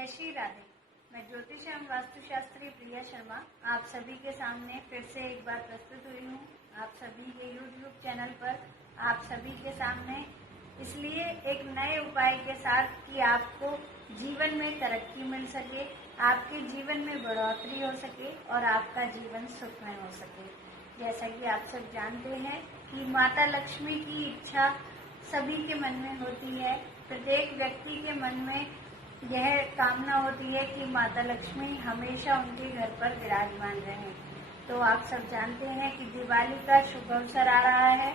जय श्री राधे। मैं ज्योतिष एवं वास्तुशास्त्री प्रिया शर्मा आप सभी के सामने फिर से एक बार प्रस्तुत हुई हूँ। आप सभी के YouTube चैनल पर आप सभी के सामने इसलिए एक नए उपाय के साथ कि आपको जीवन में तरक्की मिल सके, आपके जीवन में बढ़ोतरी हो सके और आपका जीवन सुखमय हो सके। जैसा कि आप सब जानते हैं कि माता लक्ष्मी की इच्छा सभी के मन में होती है। प्रत्येक व्यक्ति के मन में यह कामना होती है कि माता लक्ष्मी हमेशा उनके घर पर विराजमान रहें। तो आप सब जानते हैं कि दिवाली का शुभ अवसर आ रहा है,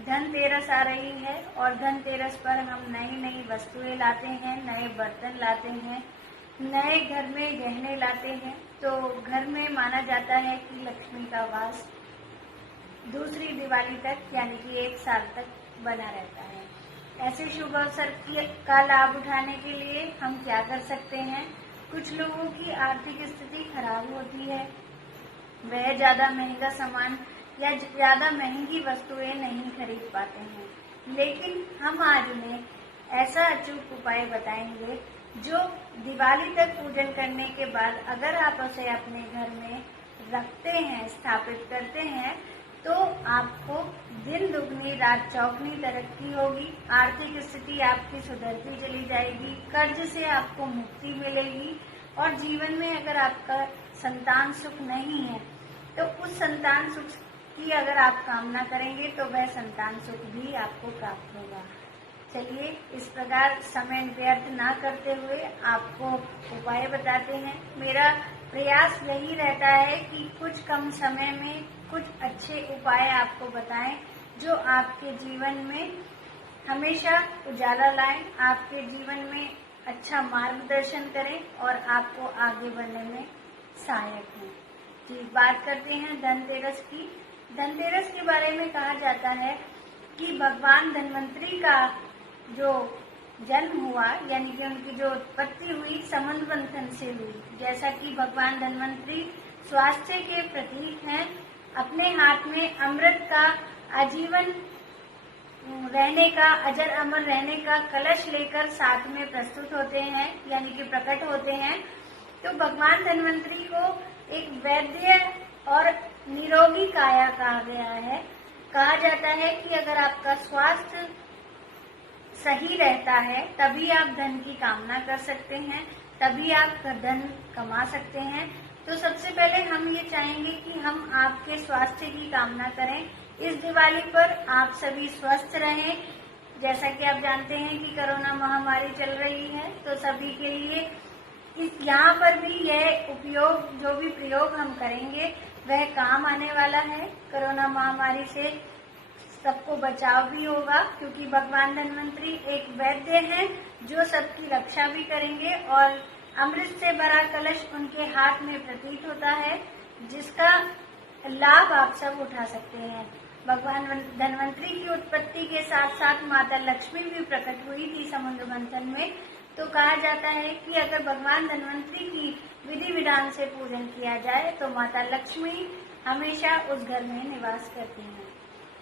धनतेरस आ रही है और धनतेरस पर हम नई नई वस्तुएं लाते हैं, नए बर्तन लाते हैं, नए घर में गहने लाते हैं। तो घर में माना जाता है कि लक्ष्मी का वास दूसरी दिवाली तक यानी कि 1 साल तक बना रहता है। ऐसे शुभ अवसर का लाभ उठाने के लिए हम क्या कर सकते हैं? कुछ लोगों की आर्थिक स्थिति खराब होती है, वह ज्यादा महंगा सामान या ज्यादा महंगी वस्तुएं नहीं खरीद पाते हैं, लेकिन हम आज उन्हें ऐसा अचूक उपाय बताएंगे जो दिवाली तक पूजन करने के बाद अगर आप उसे अपने घर में रखते हैं, स्थापित करते हैं, तो आपको दिन दुगनी रात चौगुनी तरक्की होगी, आर्थिक स्थिति आपकी सुधरती चली जाएगी, कर्ज से आपको मुक्ति मिलेगी और जीवन में अगर आपका संतान सुख नहीं है तो उस संतान सुख की अगर आप कामना करेंगे तो वह संतान सुख भी आपको प्राप्त होगा। चलिए इस प्रकार समय व्यर्थ ना करते हुए आपको उपाय बताते हैं। मेरा प्रयास यही रहता है कि कुछ कम समय में कुछ अच्छे उपाय आपको बताएं जो आपके जीवन में हमेशा उजाला लाएं, आपके जीवन में अच्छा मार्गदर्शन करें और आपको आगे बढ़ने में सहायक हों। जी, बात करते हैं धनतेरस की। धनतेरस के बारे में कहा जाता है कि भगवान धन्वंतरी का जो जन्म हुआ यानी कि उनकी जो उत्पत्ति हुई समुद्र मंथन से हुई। जैसा कि भगवान धन्वंतरी स्वास्थ्य के प्रतीक हैं, अपने हाथ में अमृत का आजीवन रहने का, अजर अमर रहने का कलश लेकर साथ में प्रस्तुत होते हैं यानी कि प्रकट होते हैं। तो भगवान धन्वंतरी को एक वैद्य और निरोगी काया कहा गया है। कहा जाता है कि अगर आपका स्वास्थ्य सही रहता है तभी आप धन की कामना कर सकते हैं, तभी आप धन कमा सकते हैं। तो सबसे पहले हम ये चाहेंगे कि हम आपके स्वास्थ्य की कामना करें। इस दिवाली पर आप सभी स्वस्थ रहें। जैसा कि आप जानते हैं कि कोरोना महामारी चल रही है, तो सभी के लिए यहाँ पर भी यह उपयोग जो भी प्रयोग हम करेंगे वह काम आने वाला है। कोरोना महामारी से सबको बचाव भी होगा क्योंकि भगवान धन्वंतरी एक वैद्य हैं जो सबकी रक्षा भी करेंगे और अमृत से भरा कलश उनके हाथ में प्रतीत होता है जिसका लाभ आप सब उठा सकते हैं। भगवान धन्वंतरी की उत्पत्ति के साथ साथ माता लक्ष्मी भी प्रकट हुई थी समुद्र मंथन में। तो कहा जाता है कि अगर भगवान धन्वंतरी की विधि विधान से पूजन किया जाए तो माता लक्ष्मी हमेशा उस घर में निवास करती हैं।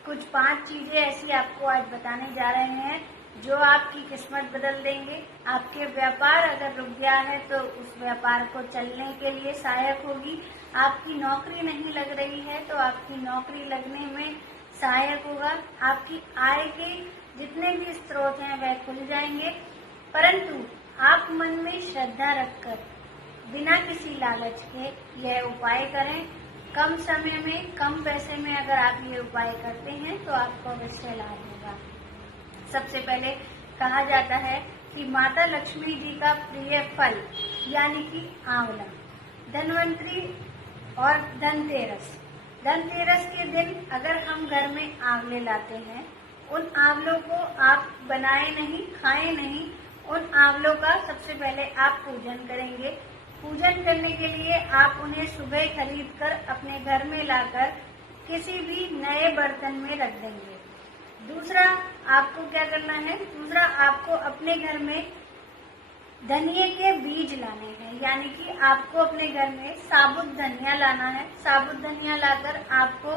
कुछ 5 चीजें ऐसी आपको आज बताने जा रहे हैं जो आपकी किस्मत बदल देंगे। आपके व्यापार अगर रुक गया है तो उस व्यापार को चलने के लिए सहायक होगी। आपकी नौकरी नहीं लग रही है तो आपकी नौकरी लगने में सहायक होगा। आपकी आय के जितने भी स्रोत हैं वह खुल जाएंगे, परंतु आप मन में श्रद्धा रखकर बिना किसी लालच के यह उपाय करें। कम समय में कम पैसे में अगर आप ये उपाय करते हैं तो आपको अवश्य लाभ होगा। सबसे पहले कहा जाता है कि माता लक्ष्मी जी का प्रिय फल यानी कि आंवला, धन्वंतरी और धनतेरस के दिन अगर हम घर में आंवले लाते हैं, उन आंवलों को आप बनाए नहीं, खाएं नहीं, उन आंवलों का सबसे पहले आप पूजन करेंगे। पूजन करने के लिए आप उन्हें सुबह खरीदकर अपने घर में लाकर किसी भी नए बर्तन में रख देंगे। दूसरा आपको क्या करना है? दूसरा आपको अपने घर में धनिये के बीज लाने हैं, यानी कि आपको अपने घर में साबुत धनिया लाना है। साबुत धनिया लाकर आपको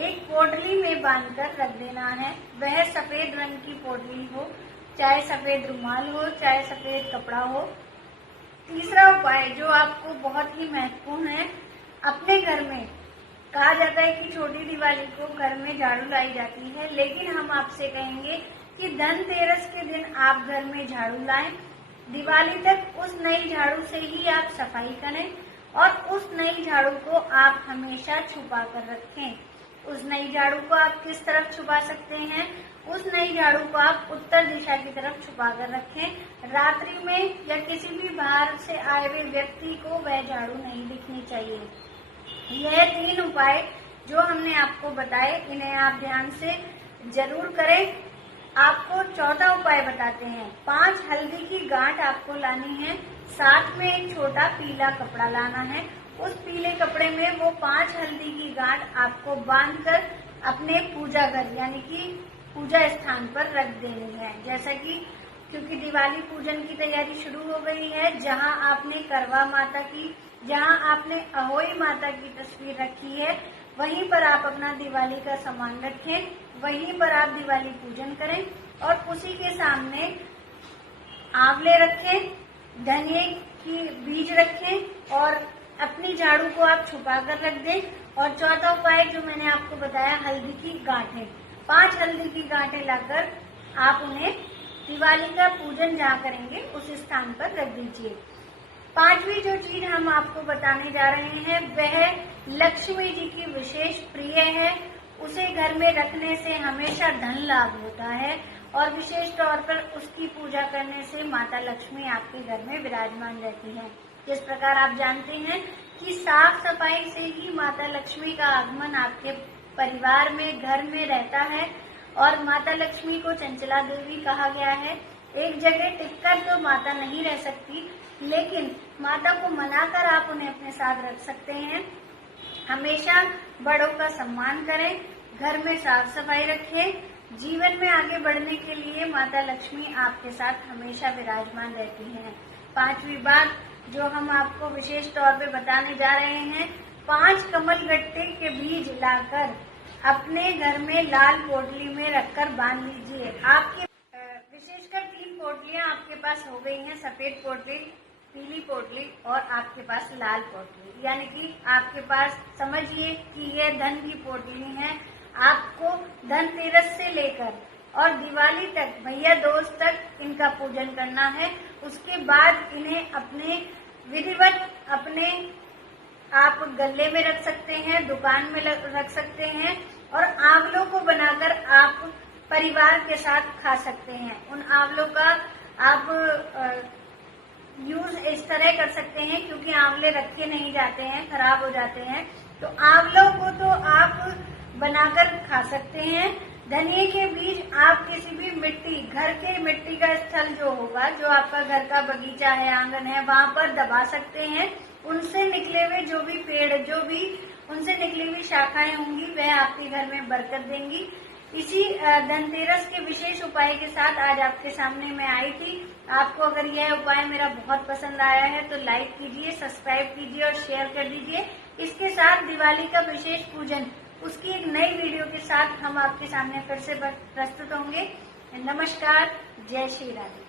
एक पोटली में बांधकर रख देना है। वह सफेद रंग की पोटली हो, चाहे सफेद रुमाल हो, चाहे सफेद कपड़ा हो, तीसरा उपाय जो आपको बहुत ही महत्वपूर्ण है, अपने घर में कहा जाता है कि छोटी दिवाली को घर में झाड़ू लाई जाती है, लेकिन हम आपसे कहेंगे कि धनतेरस के दिन आप घर में झाड़ू लाएं। दिवाली तक उस नई झाड़ू से ही आप सफाई करें और उस नई झाड़ू को आप हमेशा छुपा कर रखें। उस नई झाड़ू को आप किस तरफ छुपा सकते हैं? उस नई झाड़ू को आप उत्तर दिशा की तरफ छुपा कर रखें। रात्रि में या किसी भी बाहर से आए हुए व्यक्ति को वह झाड़ू नहीं दिखनी चाहिए। यह 3 उपाय जो हमने आपको बताए, इन्हें आप ध्यान से जरूर करें। आपको चौथा उपाय बताते हैं। 5 हल्दी की गांठ आपको लानी है, साथ में एक छोटा पीला कपड़ा लाना है। उस पीले कपड़े में वो 5 हल्दी की गांठ आपको बांधकर अपने पूजा घर यानी कि पूजा स्थान पर रख देनी है। जैसा कि क्योंकि दिवाली पूजन की तैयारी शुरू हो गई है, जहां आपने करवा माता की, जहां आपने अहोई माता की तस्वीर रखी है, वहीं पर आप अपना दिवाली का सामान रखें, वहीं पर आप दिवाली पूजन करें और उसी के सामने आंवले रखें, धनिए की बीज रखें और अपनी झाड़ू को आप छुपा कर रख दें। और चौथा उपाय जो मैंने आपको बताया, हल्दी की गांठें, 5 हल्दी की गांठें लाकर आप उन्हें दिवाली का पूजन जहाँ करेंगे उस स्थान पर रख दीजिए। 5वीं जो चीज हम आपको बताने जा रहे हैं वह लक्ष्मी जी की विशेष प्रिय है। उसे घर में रखने से हमेशा धन लाभ होता है और विशेष तौर पर उसकी पूजा करने से माता लक्ष्मी आपके घर में विराजमान रहती है। जिस प्रकार आप जानते हैं कि साफ सफाई से ही माता लक्ष्मी का आगमन आपके परिवार में, घर में रहता है और माता लक्ष्मी को चंचला देवी कहा गया है। एक जगह टिककर तो माता नहीं रह सकती, लेकिन माता को मनाकर आप उन्हें अपने साथ रख सकते हैं। हमेशा बड़ों का सम्मान करें, घर में साफ सफाई रखें। जीवन में आगे बढ़ने के लिए माता लक्ष्मी आपके साथ हमेशा विराजमान रहती हैं। 5वीं बात जो हम आपको विशेष तौर पे बताने जा रहे हैं, 5 कमल गट्टे के बीज लाकर अपने घर में लाल पोटली में रखकर बांध लीजिए। आपके विशेषकर 3 पोटलियां आपके पास हो गई हैं, सफेद पोटली, पीली पोटली और आपके पास लाल पोटली, यानी कि आपके पास समझिए कि यह धन की पोटली है। आपको धनतेरस से लेकर और दिवाली तक, भैया दूज तक इनका पूजन करना है। उसके बाद इन्हें अपने विधिवत अपने आप गले में रख सकते हैं, दुकान में रख सकते हैं और आंवलों को बनाकर आप परिवार के साथ खा सकते हैं। उन आंवलों का आप यूज इस तरह कर सकते हैं, क्योंकि आंवले रखे नहीं जाते हैं, खराब हो जाते हैं, तो आंवलों को तो आप बनाकर खा सकते हैं। धनिए के बीज आप किसी भी मिट्टी, घर के मिट्टी का स्थल जो होगा, जो आपका घर का बगीचा है, आंगन है, वहां पर दबा सकते हैं। उनसे निकले हुए जो भी पेड़, जो भी उनसे निकली हुई शाखाएं होंगी, वह आपके घर में बरकत देंगी। इसी धनतेरस के विशेष उपाय के साथ आज आपके सामने मैं आई थी। आपको अगर यह उपाय मेरा बहुत पसंद आया है तो लाइक कीजिए, सब्सक्राइब कीजिए और शेयर कर दीजिए। इसके साथ दिवाली का विशेष पूजन, उसकी एक नई वीडियो के साथ हम आपके सामने फिर से प्रस्तुत होंगे। नमस्कार, जय श्री राधे।